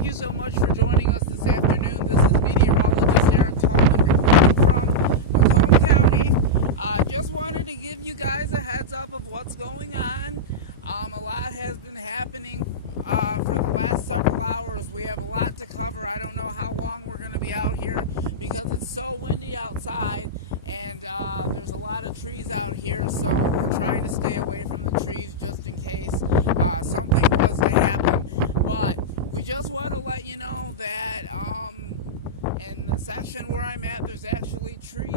Thank you so much for joining us this afternoon. This is meteorologist Eric Tallman reporting from Macomb County. Just wanted to give you guys a heads up of what's going on. A lot has been happening for the last several hours. We have a lot to cover. I don't know how long we're going to be out here because it's so windy outside, and there's a lot of trees out here, so we're trying to stay away from the trees just in case something was to happen. But we just want to let you know that in the section where I'm at, there's actually tree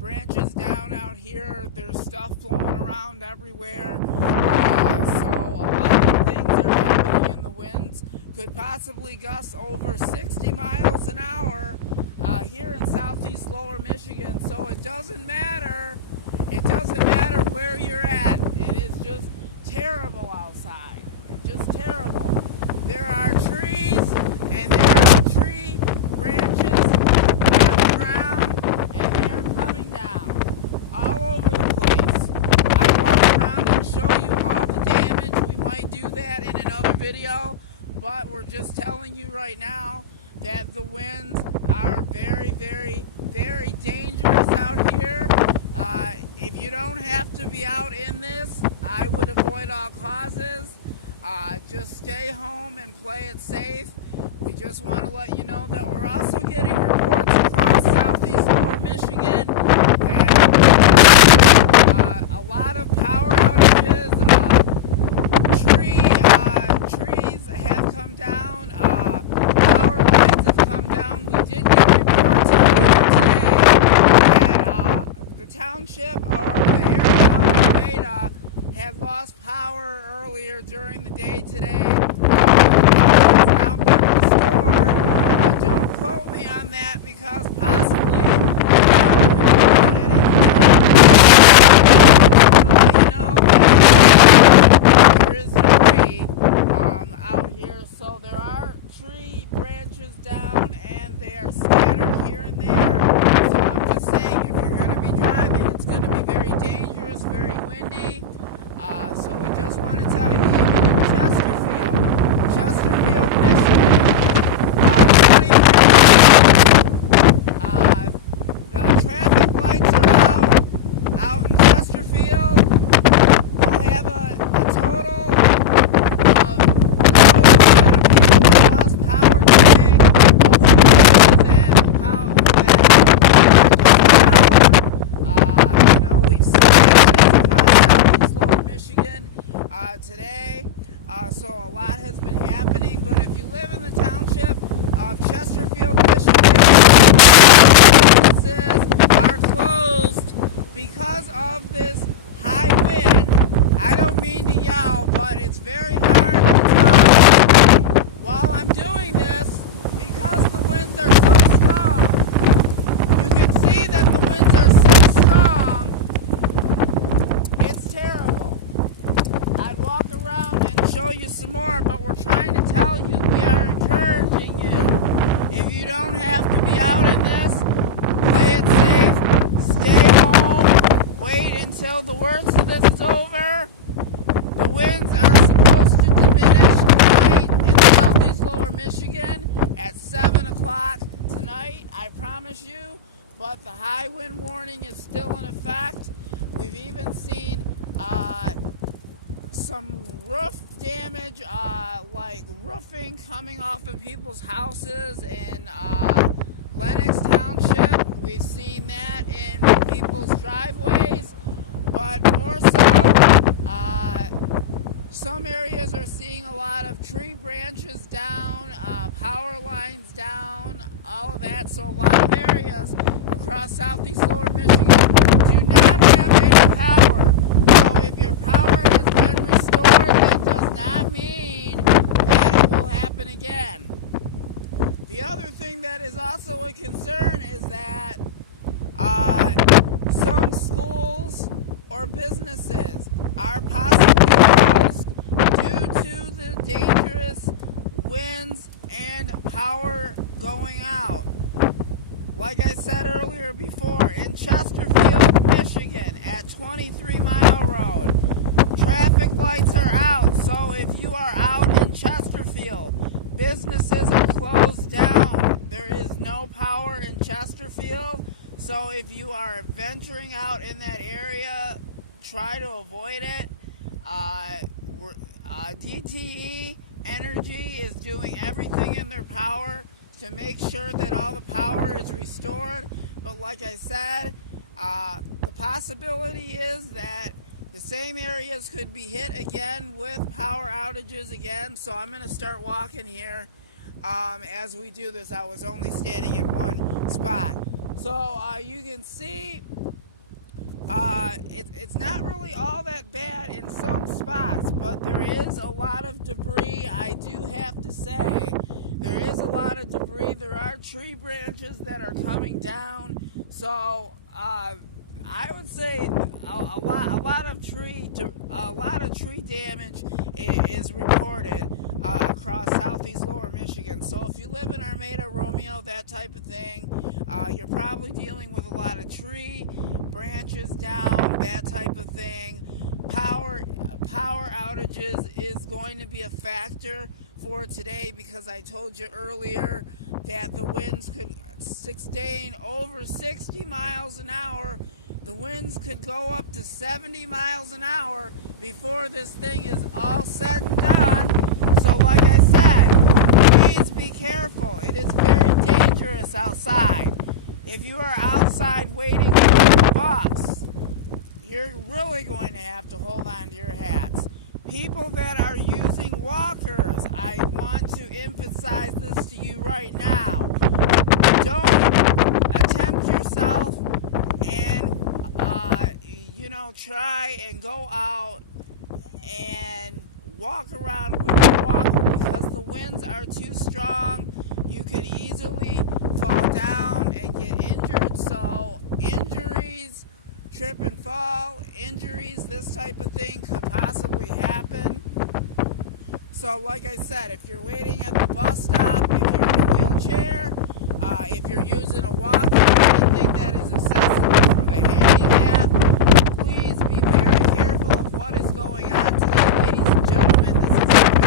branches down out here. There's stuff floating around everywhere. So a lot of things are happening, and the winds could possibly gust over 60 miles an hour here in southeast lower Michigan. So it doesn't matter. It doesn't matter where you're at. It is just terrible outside. Just terrible. There are trees, and there are tree branches on the ground, and they're coming down all over the place. I'll go around and show you all the damage. We might do that in another video, but we're just telling you right now that the winds are very, very, very dangerous out here. If you don't have to be out in this, I would avoid all causes. Just stay home and play it safe. We just want to let you know that we're also getting reports across southeast Michigan that a lot of power outages, trees have come down, power lines have come down. We did get reports earlier today that the township or the area of Nevada had lost power earlier during the day today. It's now been restored. walking here. As we do this, I was only standing in one spot. So you can see it's not really all that bad in some spots, but there is a lot of debris. I do have to say, there is a lot of debris. There are tree branches that are coming down. So I would say a lot of tree damage is reported across southeast lower Michigan. So if you live in Armada, Romeo, that type of thing, you're probably dealing with a lot of tree branches down, that type of thing. Power outages is going to be a factor for today because I told you earlier that the winds could sustain over 60 miles an hour. The winds could go up to 70 miles an hour before this thing is all said and done. So like I said, please be careful. It is very dangerous outside. If you are outside waiting for the bus, you're really going to have to hold on to your hats. People that are using walkers, I want to emphasize this to you right now. Don't attempt yourself and, try and go out and walk around with a walker because the winds are too strong. You could easily fall down and get injured. So injuries, trip and fall, injuries, this type of thing could possibly happen. So like I said, if you're waiting at the bus stop, if you're in a wheelchair, if you're using a walker, anything that is accessible from a handicap, please be very careful of what is going on today, ladies and gentlemen. This is a very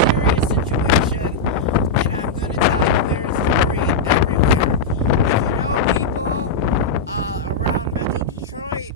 serious situation, and I'm going to tell you there's debris everywhere. If you know people around Metro Detroit,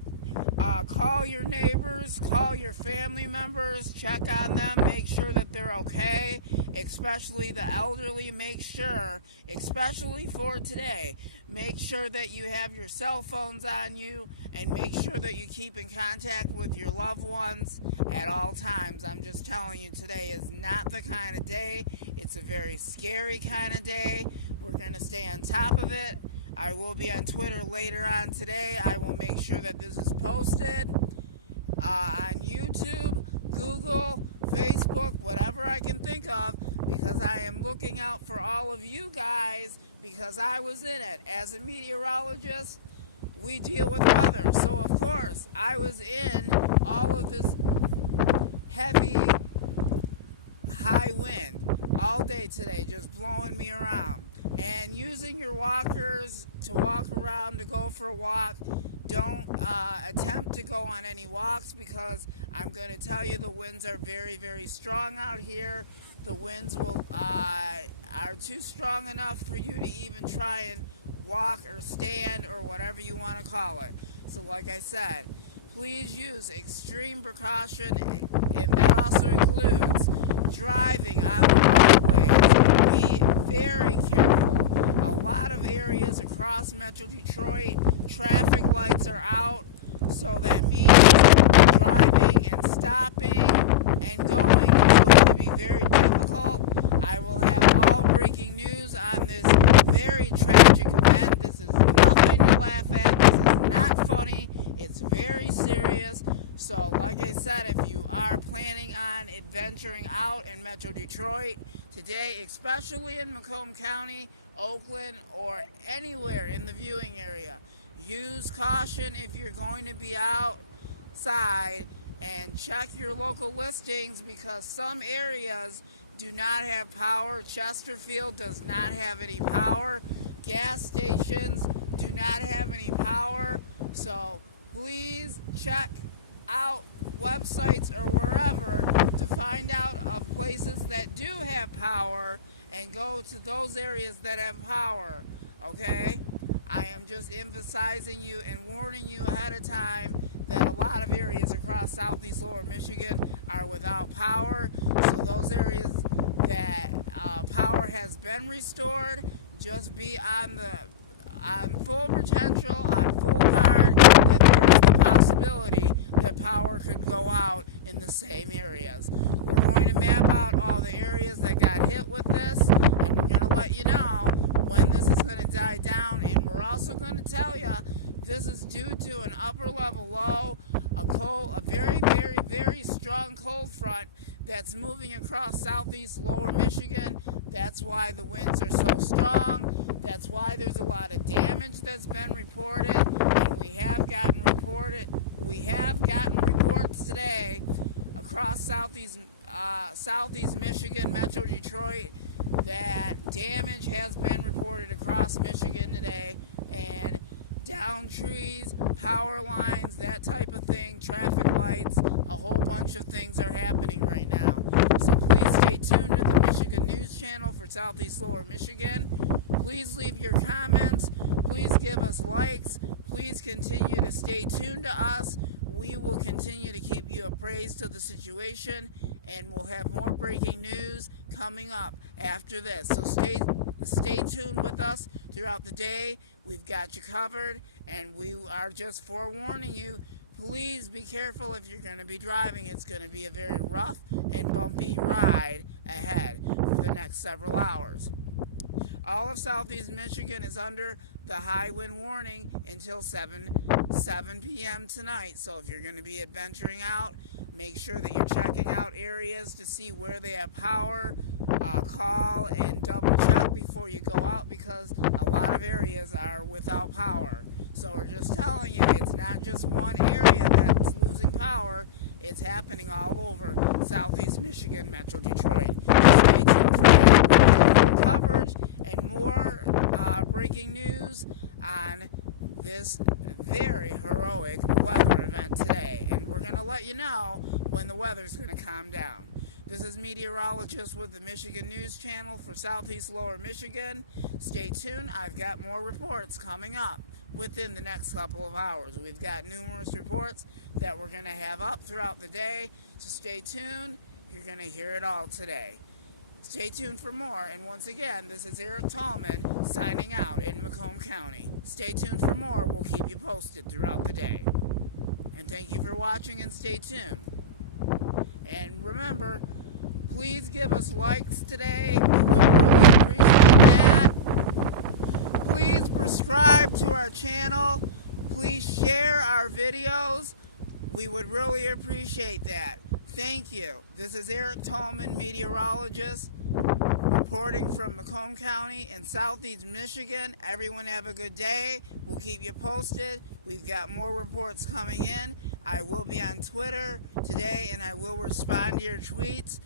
call your neighbors, call your family members, check on them, make sure that they're okay, especially the elderly. Make sure, especially for today, make sure that you have your cell phones on you and make sure that you keep in contact with your loved ones at all times. I'm just telling you, today is not the kind of day. It's a very scary kind of day. We're going to stay on top of it. I will be on Twitter later on today. I will make sure that this is posted on YouTube, Google, Facebook, whatever I can think of, because I am looking out for all of you guys because I was in it. As a meteorologist, we deal with weather. So, of course, I was in all of this heavy, high wind all day today, just blowing me around. And using your walkers to walk around, to go for a walk, don't attempt to go on any walks because I'm going to tell you the winds are very, very strong out here. The winds are too strong enough for you to even try and walk or stand or whatever you want to call it. So like I said, please use extreme precaution, and that also includes driving on the roadways. Be very careful. A lot of areas across Metro Detroit, traffic lights are out, so that means driving and stopping and going is going to be very difficult. I will have all breaking news on this very tragic event. This is nothing to laugh at. This is not funny. It's very serious. So, like I said, if you are planning on adventuring out in Metro Detroit today, especially in Macomb County, Oakland, or anywhere in the viewing area, use caution if you're going to be outside, and check your local listings because some areas do not have power. Chesterfield does not have any power. Gas stations do not have any power. So please check out websites or wherever to find out of places that do have power and go to those areas that have power. Okay? I am just emphasizing you and warning you ahead of time that a lot of areas across southeast lower Michigan are without power. So those areas that power has been restored, just be on full potential, on full guard, that there is the possibility that power could go out in the same areas. We're going to map out all the areas that just forewarning you, please be careful if you're going to be driving. It's going to be a very rough and bumpy ride ahead for the next several hours. All of southeast Michigan is under the high wind warning until 7 p.m. tonight. So if you're going to be venturing out, make sure that you're checking out areas to see where they have power. Call and double check before you go out, because a lot of areas are without power. So we're just telling you, it's not just one area that's losing power. It's happening all over southeast Michigan, Metro Detroit. Stay tuned for coverage and more breaking news on this very heroic weather event today. And we're going to let you know when the weather's going to calm down. This is meteorologist with the Michigan News Channel for Southeast Lower Michigan. Stay tuned. I've got more reports coming up within the next couple of hours. We've got numerous reports that we're going to have up throughout the day. So stay tuned. You're going to hear it all today. Stay tuned for more. And once again, this is Eric Tallman signing out in Macomb County. Stay tuned for more. We'll keep you posted throughout the day. And thank you for watching, and stay tuned. And remember, please give us likes today. We would really appreciate that. Please subscribe to our channel. Please share our videos. We would really appreciate that. Thank you. This is Eric Tallman, meteorologist, reporting from Macomb County in southeast Michigan. Everyone have a good day. We'll keep you posted. We've got more reports coming in. I will be on Twitter today, and I will respond to your tweets.